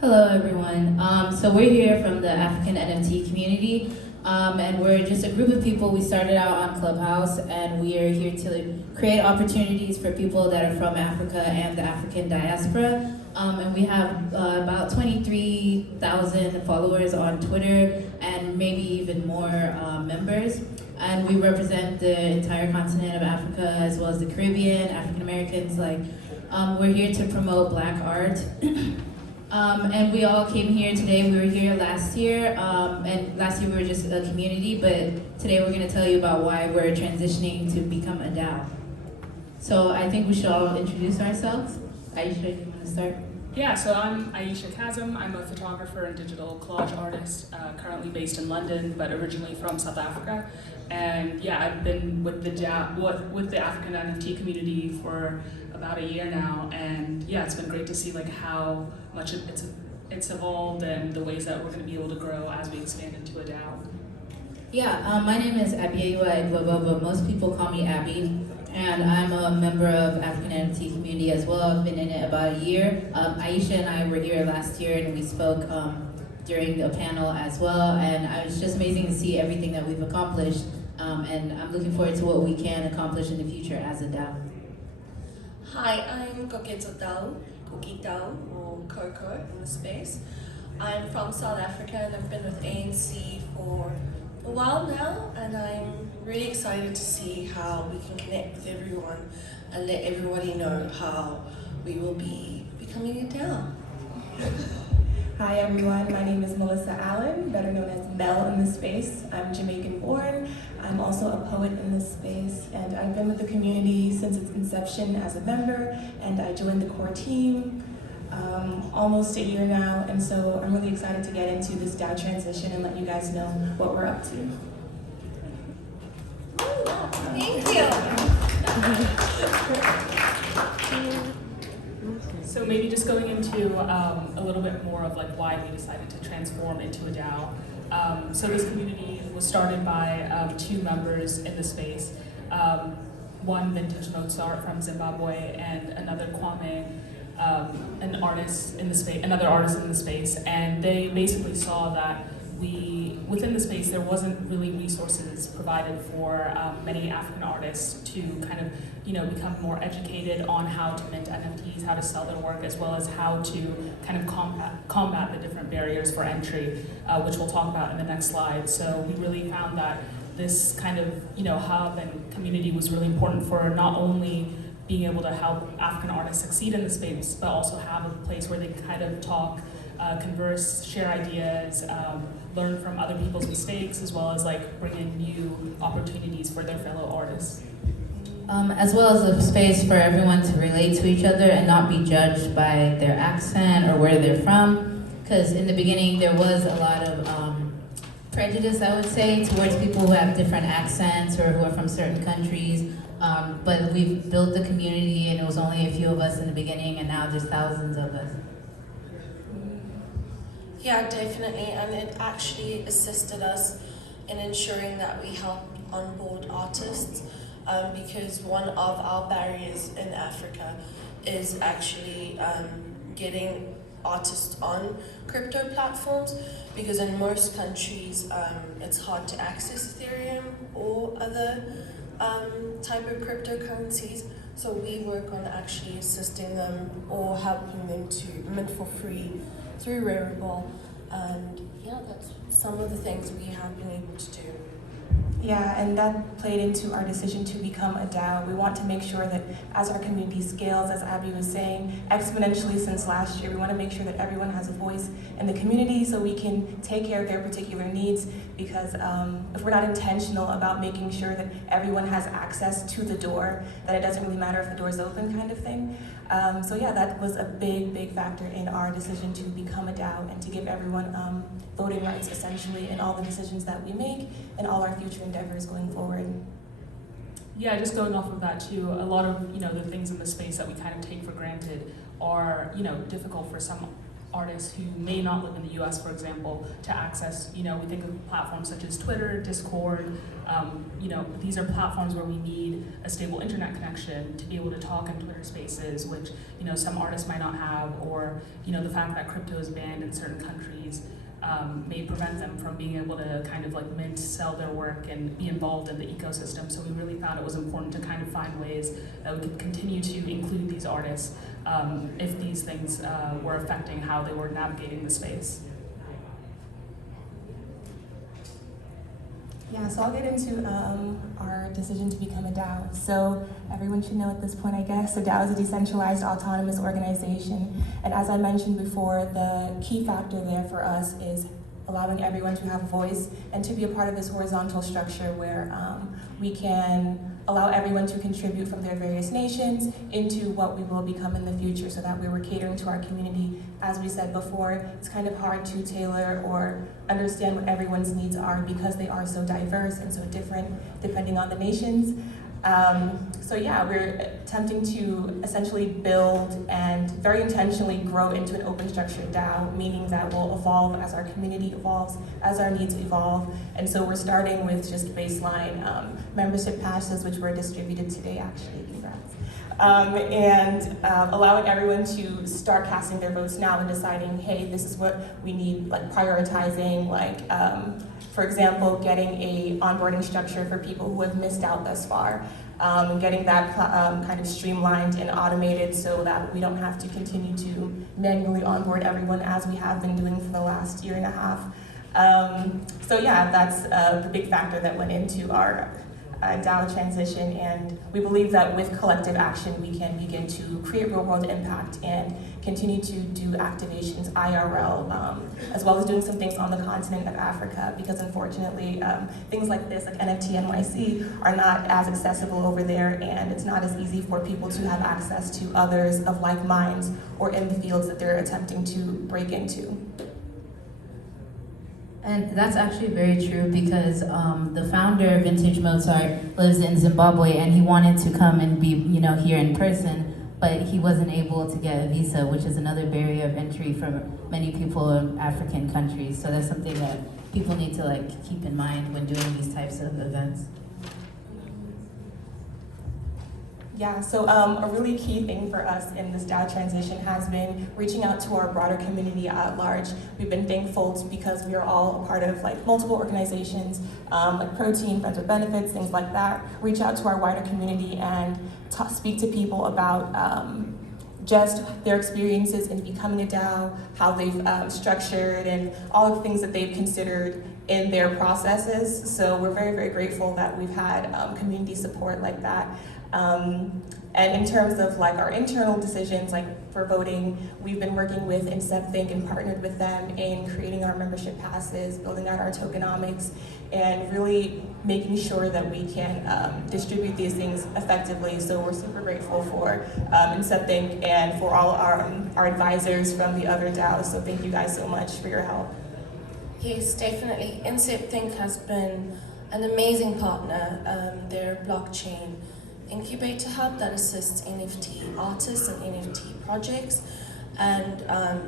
Hello, everyone. So we're here from the African NFT community, and we're just a group of people. We started out on Clubhouse, and we are here to create opportunities for people that are from Africa and the African diaspora. And we have about 23,000 followers on Twitter, and maybe even more members. And we represent the entire continent of Africa, as well as the Caribbean, African Americans. We're here to promote Black art. And we all came here today. We were here last year, and last year we were just a community, but today we're going to tell you about why we're transitioning to become a DAO. So I think we should all introduce ourselves. Aisha, you want to start? Yeah, so I'm Aisha Kazim. I'm a photographer and digital collage artist, currently based in London, but originally from South Africa. And yeah, I've been with the with the African NFT community for about a year now, and yeah, it's been great to see how much it's evolved and the ways that we're going to be able to grow as we expand into a DAO. Yeah, my name is Abiyua Igbobo, but most people call me Abby. And I'm a member of African NFT community as well. I've been in it about a year. Aisha and I were here last year and we spoke during a panel as well. And it was just amazing to see everything that we've accomplished. And I'm looking forward to what we can accomplish in the future as a DAO. Hi, I'm Koketo Dao, Cookie Dao, or Coco in the space. I'm from South Africa and I've been with ANC for a while now, and I'm really excited to see how we can connect with everyone and let everybody know how we will be becoming a DAO. Hi everyone, my name is Melissa Allen, better known as Mel in this space. I'm Jamaican born. I'm also a poet in this space, and I've been with the community since its inception as a member, and I joined the core team almost a year now, and so I'm really excited to get into this DAO transition and let you guys know what we're up to. Thank you. So maybe just going into a little bit more of why we decided to transform into a DAO. So this community was started by two members in the space. One Vintage Mozart from Zimbabwe and another Kwame, another artist in the space. And they basically saw that within the space, there wasn't really resources provided for many African artists to kind of, become more educated on how to mint NFTs, how to sell their work, as well as how to kind of combat the different barriers for entry, which we'll talk about in the next slide. So we really found that this kind of, hub and community was really important for not only being able to help African artists succeed in the space, but also have a place where they kind of talk, converse, share ideas, learn from other people's mistakes, as well as bring in new opportunities for their fellow artists. As well as a space for everyone to relate to each other and not be judged by their accent or where they're from. Because in the beginning there was a lot of prejudice, I would say, towards people who have different accents or who are from certain countries. But we've built the community, and it was only a few of us in the beginning, and now there's thousands of us. Yeah, definitely, and it actually assisted us in ensuring that we helped onboard artists, because one of our barriers in Africa is actually getting artists on crypto platforms, because in most countries it's hard to access Ethereum or other type of cryptocurrencies. So we work on actually assisting them or helping them to mint for free through Rarible, and yeah, that's some of the things we have been able to do. Yeah, and that played into our decision to become a DAO. We want to make sure that as our community scales, as Abby was saying, exponentially since last year, we want to make sure that everyone has a voice in the community so we can take care of their particular needs, because if we're not intentional about making sure that everyone has access to the door, then it doesn't really matter if the door's open, kind of thing. So yeah, that was a big factor in our decision to become a DAO and to give everyone voting rights, essentially, in all the decisions that we make and all our future endeavors going forward. Yeah, just going off of that too, a lot of the things in the space that we kind of take for granted are difficult for some artists who may not live in the US, for example, to access, we think of platforms such as Twitter, Discord. These are platforms where we need a stable internet connection to be able to talk in Twitter spaces, which, some artists might not have, or, the fact that crypto is banned in certain countries may prevent them from being able to kind of like mint, sell their work, and be involved in the ecosystem. So we really thought it was important to kind of find ways that we could continue to include these artists if these things were affecting how they were navigating the space. Yeah, so I'll get into our decision to become a DAO. So everyone should know at this point, I guess, a DAO is a decentralized autonomous organization. And as I mentioned before, the key factor there for us is allowing everyone to have a voice and to be a part of this horizontal structure where we can allow everyone to contribute from their various nations into what we will become in the future, so that we were catering to our community. As we said before, it's kind of hard to tailor or understand what everyone's needs are because they are so diverse and so different depending on the nations. So yeah, we're attempting to essentially build and very intentionally grow into an open structured DAO, meaning that we'll evolve as our community evolves, as our needs evolve. And so we're starting with just baseline membership passes, which were distributed today, actually, congrats. And allowing everyone to start casting their votes now and deciding, hey, this is what we need, like prioritizing, like, for example, getting a onboarding structure for people who have missed out thus far, getting that kind of streamlined and automated so that we don't have to continue to manually onboard everyone as we have been doing for the last year and a half. So yeah, that's the big factor that went into our DAO transition, and we believe that with collective action we can begin to create real world impact and continue to do activations IRL, as well as doing some things on the continent of Africa, because unfortunately things like this, like NFT NYC, are not as accessible over there, and it's not as easy for people to have access to others of like minds or in the fields that they're attempting to break into. And that's actually very true because the founder of Vintage Mozart lives in Zimbabwe, and he wanted to come and be, here in person, but he wasn't able to get a visa, which is another barrier of entry for many people in African countries. So that's something that people need to keep in mind when doing these types of events. Yeah, so a really key thing for us in this DAO transition has been reaching out to our broader community at large. We've been thankful because we are all a part of multiple organizations, like Protein, Friends with Benefits, things like that. Reach out to our wider community and speak to people about just their experiences in becoming a DAO, how they've structured, and all of the things that they've considered in their processes. So we're very, very grateful that we've had community support like that. And in terms of our internal decisions, for voting, we've been working with IncepThink and partnered with them in creating our membership passes, building out our tokenomics, and really making sure that we can distribute these things effectively. So we're super grateful for IncepThink and for all our advisors from the other DAOs. So thank you guys so much for your help. Yes, definitely. IncepThink has been an amazing partner. They're a blockchain incubator hub that assists NFT artists and NFT projects, and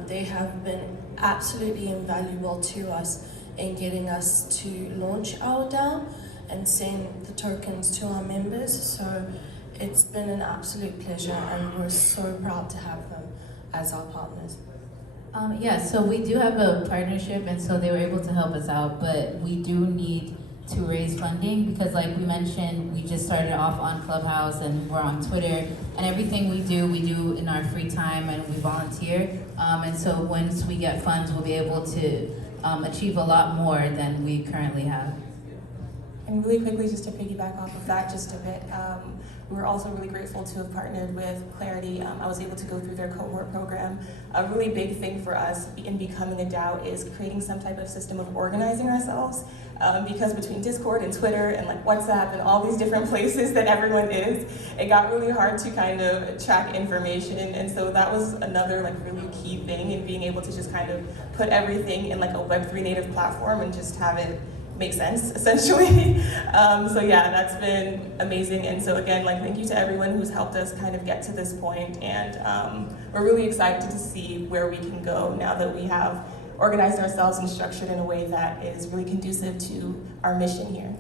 they have been absolutely invaluable to us in getting us to launch our DAO and send the tokens to our members. So it's been an absolute pleasure, and we're so proud to have them as our partners. Yeah, so we do have a partnership, and so they were able to help us out, but we do need to raise funding because, like we mentioned, we just started off on Clubhouse and we're on Twitter, and everything we do in our free time, and we volunteer. And so once we get funds, we'll be able to achieve a lot more than we currently have. And really quickly, just to piggyback off of that just a bit, we're also really grateful to have partnered with Clarity. I was able to go through their cohort program. A really big thing for us in becoming a DAO is creating some type of system of organizing ourselves, because between Discord and Twitter and WhatsApp and all these different places that everyone is, it got really hard to kind of track information. And so that was another really key thing in being able to just kind of put everything in a Web3 native platform and just have it make sense, essentially. So yeah, that's been amazing. And so again, like, thank you to everyone who's helped us kind of get to this point. And we're really excited to see where we can go now that we have organized ourselves and structured in a way that is really conducive to our mission here.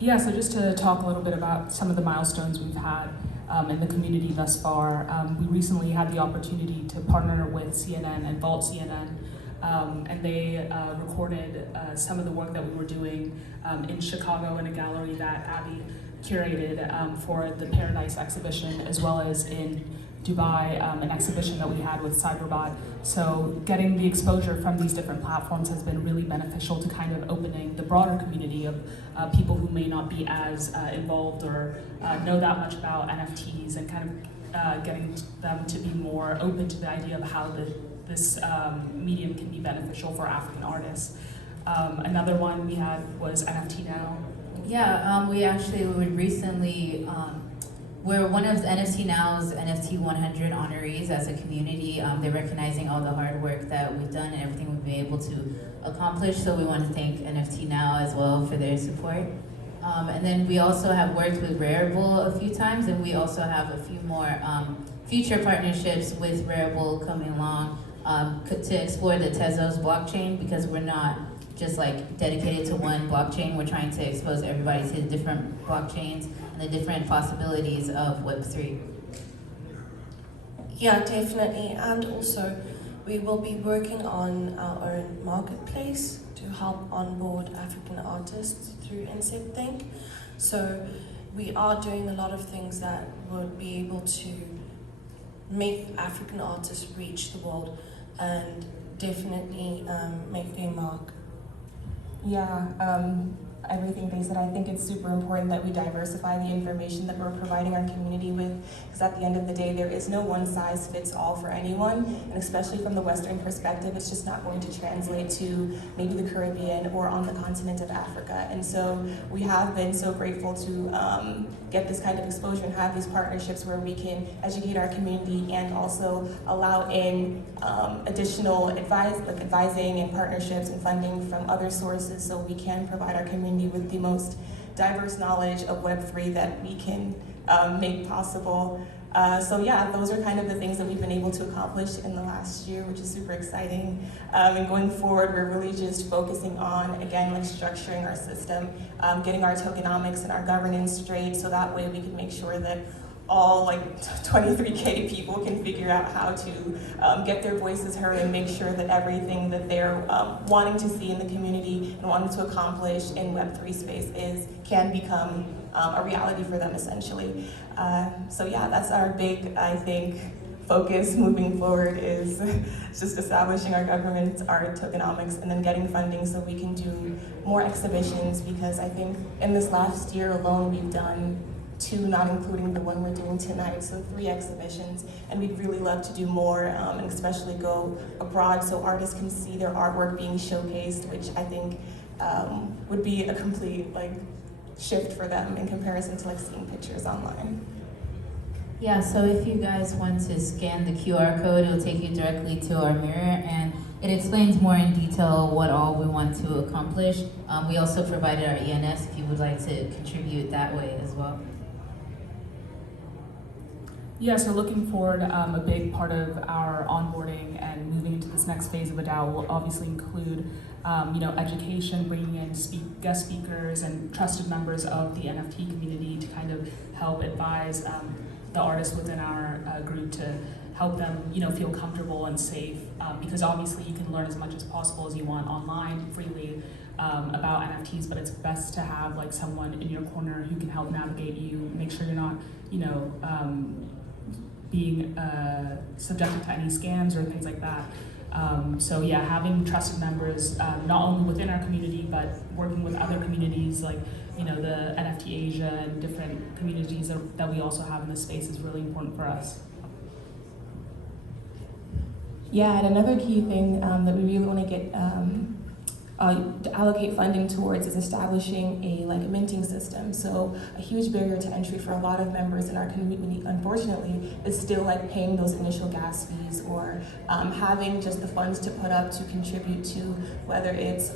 Yeah, so just to talk a little bit about some of the milestones we've had in the community thus far. We recently had the opportunity to partner with CNN and Vault CNN, and they recorded some of the work that we were doing in Chicago in a gallery that Abby curated for the Paradise exhibition, as well as in Dubai, an exhibition that we had with Cyberbot. So getting the exposure from these different platforms has been really beneficial to kind of opening the broader community of people who may not be as involved or know that much about NFTs, and kind of getting them to be more open to the idea of how this medium can be beneficial for African artists. Another one we had was NFT DAO. Yeah, we recently, we're one of NFT Now's NFT 100 honorees as a community. They're recognizing all the hard work that we've done and everything we've been able to accomplish. So we want to thank NFT Now as well for their support. And then we also have worked with Rarible a few times, and we also have a few more future partnerships with Rarible coming along to explore the Tezos blockchain, because we're not just like dedicated to one blockchain. We're trying to expose everybody to the different blockchains and the different possibilities of Web3. Yeah, definitely. And also, we will be working on our own marketplace to help onboard African artists through Incept Think. So we are doing a lot of things that would be able to make African artists reach the world and definitely make their mark. Yeah, everything they said. I think it's super important that we diversify the information that we're providing our community with, because at the end of the day, there is no one size fits all for anyone, and especially from the Western perspective, it's just not going to translate to maybe the Caribbean or on the continent of Africa. And so we have been so grateful to get this kind of exposure and have these partnerships where we can educate our community and also allow in additional advising and partnerships and funding from other sources, so we can provide our community with the most diverse knowledge of Web3 that we can make possible. So yeah, those are kind of the things that we've been able to accomplish in the last year, which is super exciting. And going forward, we're really just focusing on, again, like structuring our system, getting our tokenomics and our governance straight, so that way we can make sure that all like 23K people can figure out how to get their voices heard and make sure that everything that they're wanting to see in the community and wanting to accomplish in Web3 space can become a reality for them, essentially. So yeah, that's our big, I think, focus moving forward, is just establishing our government, our tokenomics, and then getting funding so we can do more exhibitions, because I think in this last year alone we've done 2, not including the one we're doing tonight, so 3 exhibitions, and we'd really love to do more, and especially go abroad so artists can see their artwork being showcased, which I think would be a complete like shift for them in comparison to like seeing pictures online. Yeah, so if you guys want to scan the QR code, it'll take you directly to our mirror, and it explains more in detail what all we want to accomplish. We also provided our ENS if you would like to contribute that way as well. Yeah, so looking forward, a big part of our onboarding and moving into this next phase of a DAO will obviously include education, bringing in guest speakers and trusted members of the NFT community to kind of help advise the artists within our group, to help them feel comfortable and safe, because obviously you can learn as much as possible as you want online freely about NFTs, but it's best to have like someone in your corner who can help navigate you, make sure you're not being subjected to any scams or things like that. So yeah, having trusted members, not only within our community, but working with other communities like the NFT Asia and different communities that we also have in this space is really important for us. Yeah, and another key thing that we really want to get to allocate funding towards is establishing a minting system. So a huge barrier to entry for a lot of members in our community, unfortunately, is still paying those initial gas fees or having just the funds to put up to contribute to, whether it's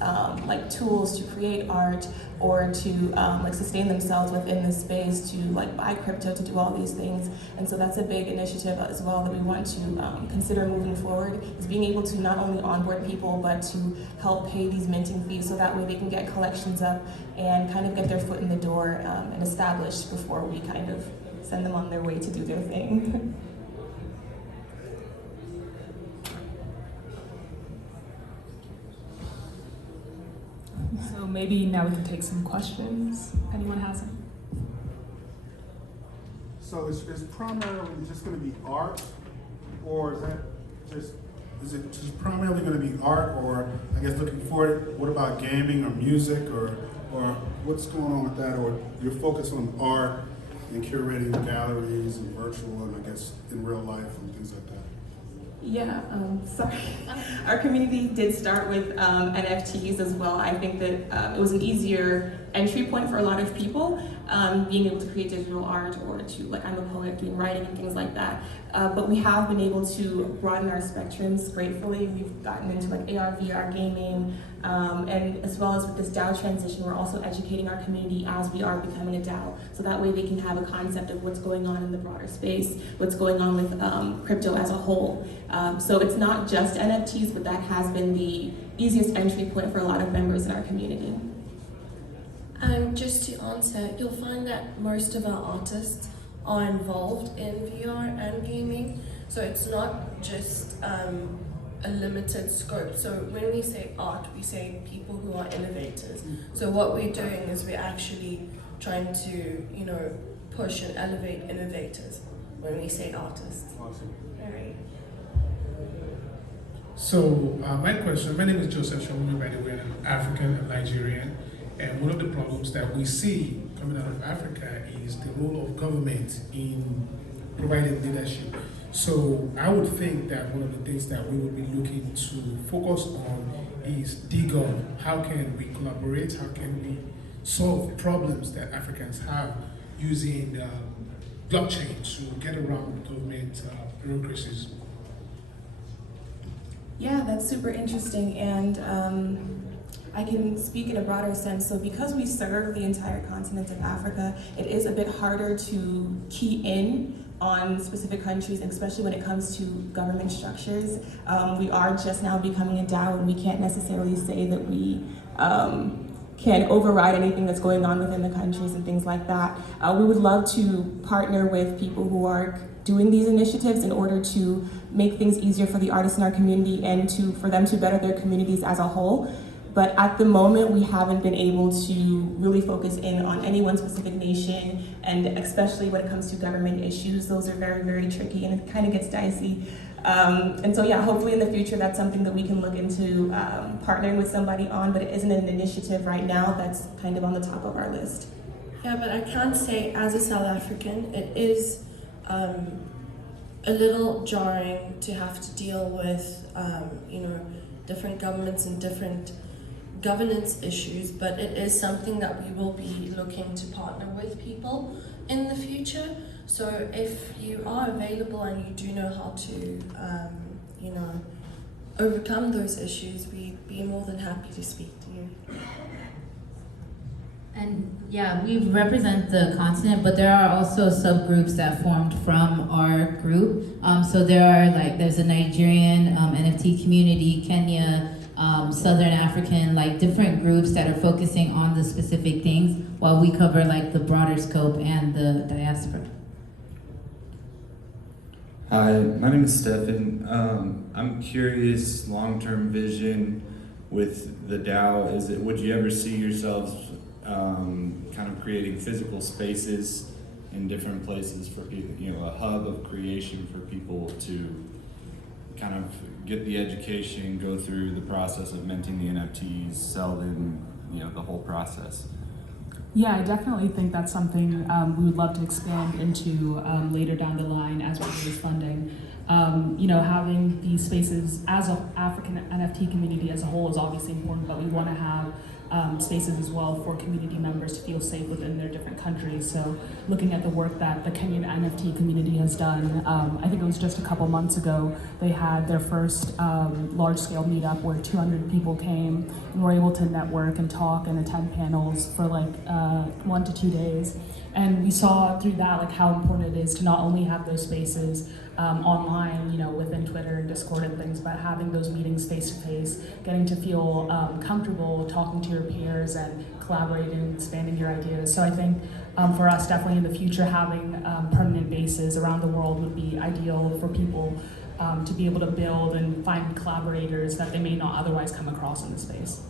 tools to create art or to sustain themselves within the space, to buy crypto, to do all these things. And so that's a big initiative as well that we want to consider moving forward, is being able to not only onboard people but to help pay these minting fees so that way they can get collections up and kind of get their foot in the door and established before we kind of send them on their way to do their thing. So maybe now we can take some questions. Anyone has them? So is primarily just going to be art, or is it just primarily going to be art, or I guess looking forward, what about gaming or music, or what's going on with that, or you're focused on art and curating galleries and virtual and I guess in real life and things like that? Yeah, sorry. Our community did start with NFTs as well. I think that it was an easier entry point for a lot of people, being able to create digital art or to, I'm a poet, doing writing and things like that. But we have been able to broaden our spectrums gratefully. We've gotten into AR, VR gaming, and as well as with this DAO transition, we're also educating our community as we are becoming a DAO. So that way they can have a concept of what's going on in the broader space, what's going on with crypto as a whole. So it's not just NFTs, but that has been the easiest entry point for a lot of members in our community. Just to answer, you'll find that most of our artists are involved in VR and gaming, so it's not just a limited scope. So when we say art, we say people who are innovators. So what we're doing is we're actually trying to, push and elevate innovators when we say artists. Awesome. All right. So my name is Joseph Shomunu, by the way, I'm African and Nigerian. And one of the problems that we see coming out of Africa is the role of government in providing leadership. So I would think that one of the things that we would be looking to focus on is dig on. How can we collaborate? How can we solve problems that Africans have using blockchain to get around government bureaucracies? Yeah, that's super interesting, and I can speak in a broader sense. So because we serve the entire continent of Africa, it is a bit harder to key in on specific countries, especially when it comes to government structures. We are just now becoming a DAO, and we can't necessarily say that we can override anything that's going on within the countries and things like that. We would love to partner with people who are doing these initiatives in order to make things easier for the artists in our community and for them to better their communities as a whole. But at the moment, we haven't been able to really focus in on any one specific nation, and especially when it comes to government issues, those are very, very tricky, and it kind of gets dicey. And so, yeah, hopefully in the future, that's something that we can look into partnering with somebody on, but it isn't an initiative right now that's kind of on the top of our list. Yeah, but I can say, as a South African, it is a little jarring to have to deal with, different governments and different governance issues, but it is something that we will be looking to partner with people in the future. So if you are available and you do know how to, overcome those issues, we'd be more than happy to speak to you. And yeah, we represent the continent, but there are also subgroups that formed from our group. So there's a Nigerian NFT community, Kenya, Southern African, different groups that are focusing on the specific things while we cover the broader scope and the diaspora. Hi, my name is Stefan. I'm curious, long-term vision with the DAO, would you ever see yourselves kind of creating physical spaces in different places for people, a hub of creation for people to kind of get the education, go through the process of minting the NFTs, sell them, the whole process? Yeah, I definitely think that's something we would love to expand into later down the line as we raise funding. You know, having these spaces as an African NFT community as a whole is obviously important, but we want to have spaces as well for community members to feel safe within their different countries. So looking at the work that the Kenyan NFT community has done, I think it was just a couple months ago, they had their first large-scale meetup where 200 people came and were able to network and talk and attend panels for like 1 to 2 days. And we saw through that like how important it is to not only have those spaces online, you know, within Twitter and Discord and things, but having those meetings face to face, getting to feel comfortable talking to your peers and collaborating, expanding your ideas. So I think for us, definitely in the future, having permanent bases around the world would be ideal for people to be able to build and find collaborators that they may not otherwise come across in the space.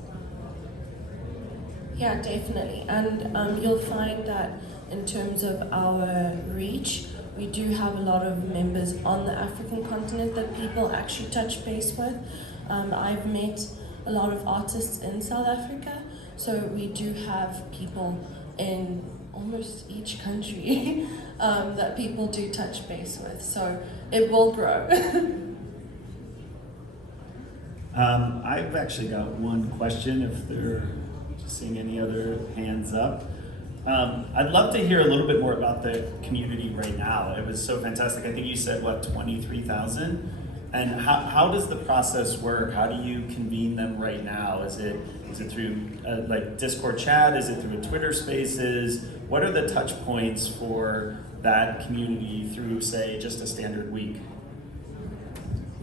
Yeah, definitely. And you'll find that in terms of our reach, we do have a lot of members on the African continent that people actually touch base with. I've met a lot of artists in South Africa, so we do have people in almost each country that people do touch base with, so it will grow. I've actually got one question, if they're just seeing any other hands up. I'd love to hear a little bit more about the community right now. It was so fantastic. I think you said, what, 23,000? And how does the process work? How do you convene them right now? Is it through like Discord chat? Is it through Twitter Spaces? What are the touch points for that community through, say, just a standard week?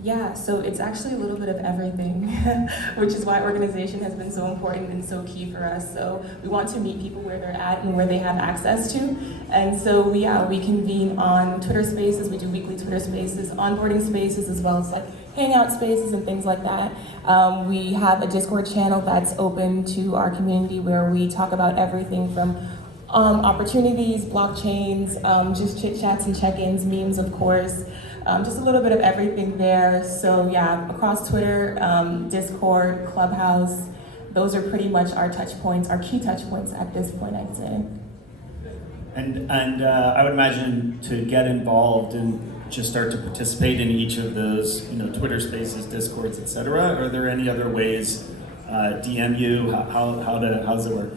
Yeah, so it's actually a little bit of everything, which is why organization has been so important and so key for us. So we want to meet people where they're at and where they have access to. And so we convene on Twitter Spaces. We do weekly Twitter Spaces, onboarding spaces, as well as like hangout spaces and things like that. We have a Discord channel that's open to our community where we talk about everything from opportunities, blockchains, just chit chats and check-ins, memes, of course. Just a little bit of everything there. So yeah, across Twitter, Discord, Clubhouse, those are pretty much our touch points, our key touch points at this point, I'd say. And I would imagine to get involved and just start to participate in each of those, you know, Twitter Spaces, Discords, etc. Are there any other ways? DM you? How does it work?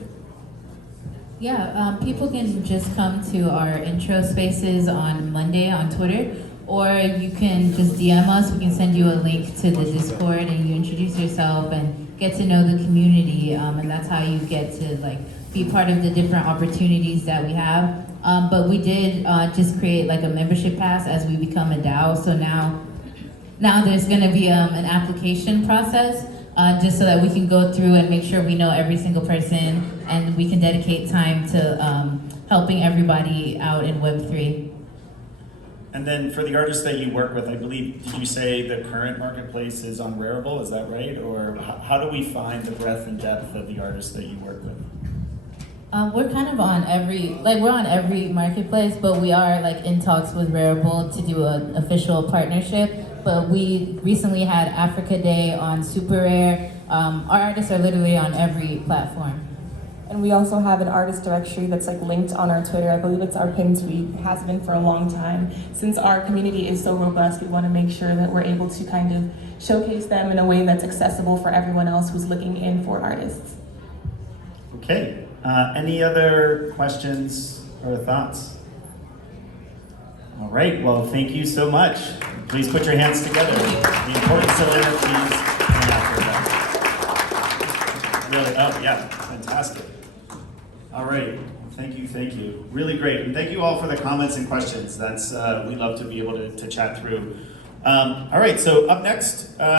Yeah, people can just come to our intro spaces on Monday on Twitter, or you can just DM us. We can send you a link to the Discord and you introduce yourself and get to know the community, and that's how you get to like be part of the different opportunities that we have. But we did just create like a membership pass as we become a DAO, so now there's gonna be an application process just so that we can go through and make sure we know every single person and we can dedicate time to helping everybody out in Web3. And then for the artists that you work with, I believe, did you say the current marketplace is on Rarible, is that right? Or how do we find the breadth and depth of the artists that you work with? We're kind of on we're on every marketplace, but we are like in talks with Rarible to do an official partnership. But we recently had Africa Day on Super Rare. Our artists are literally on every platform. And we also have an artist directory that's like linked on our Twitter. I believe it's our pinned tweet. It has been for a long time. Since our community is so robust, we want to make sure that we're able to kind of showcase them in a way that's accessible for everyone else who's looking in for artists. Okay, any other questions or thoughts? All right, well, thank you so much. Please put your hands together. The importance of NFTs in Africa. Really, oh yeah, fantastic. All right, thank you. Really great, and thank you all for the comments and questions. That's we love to be able to chat through. All right, so up next.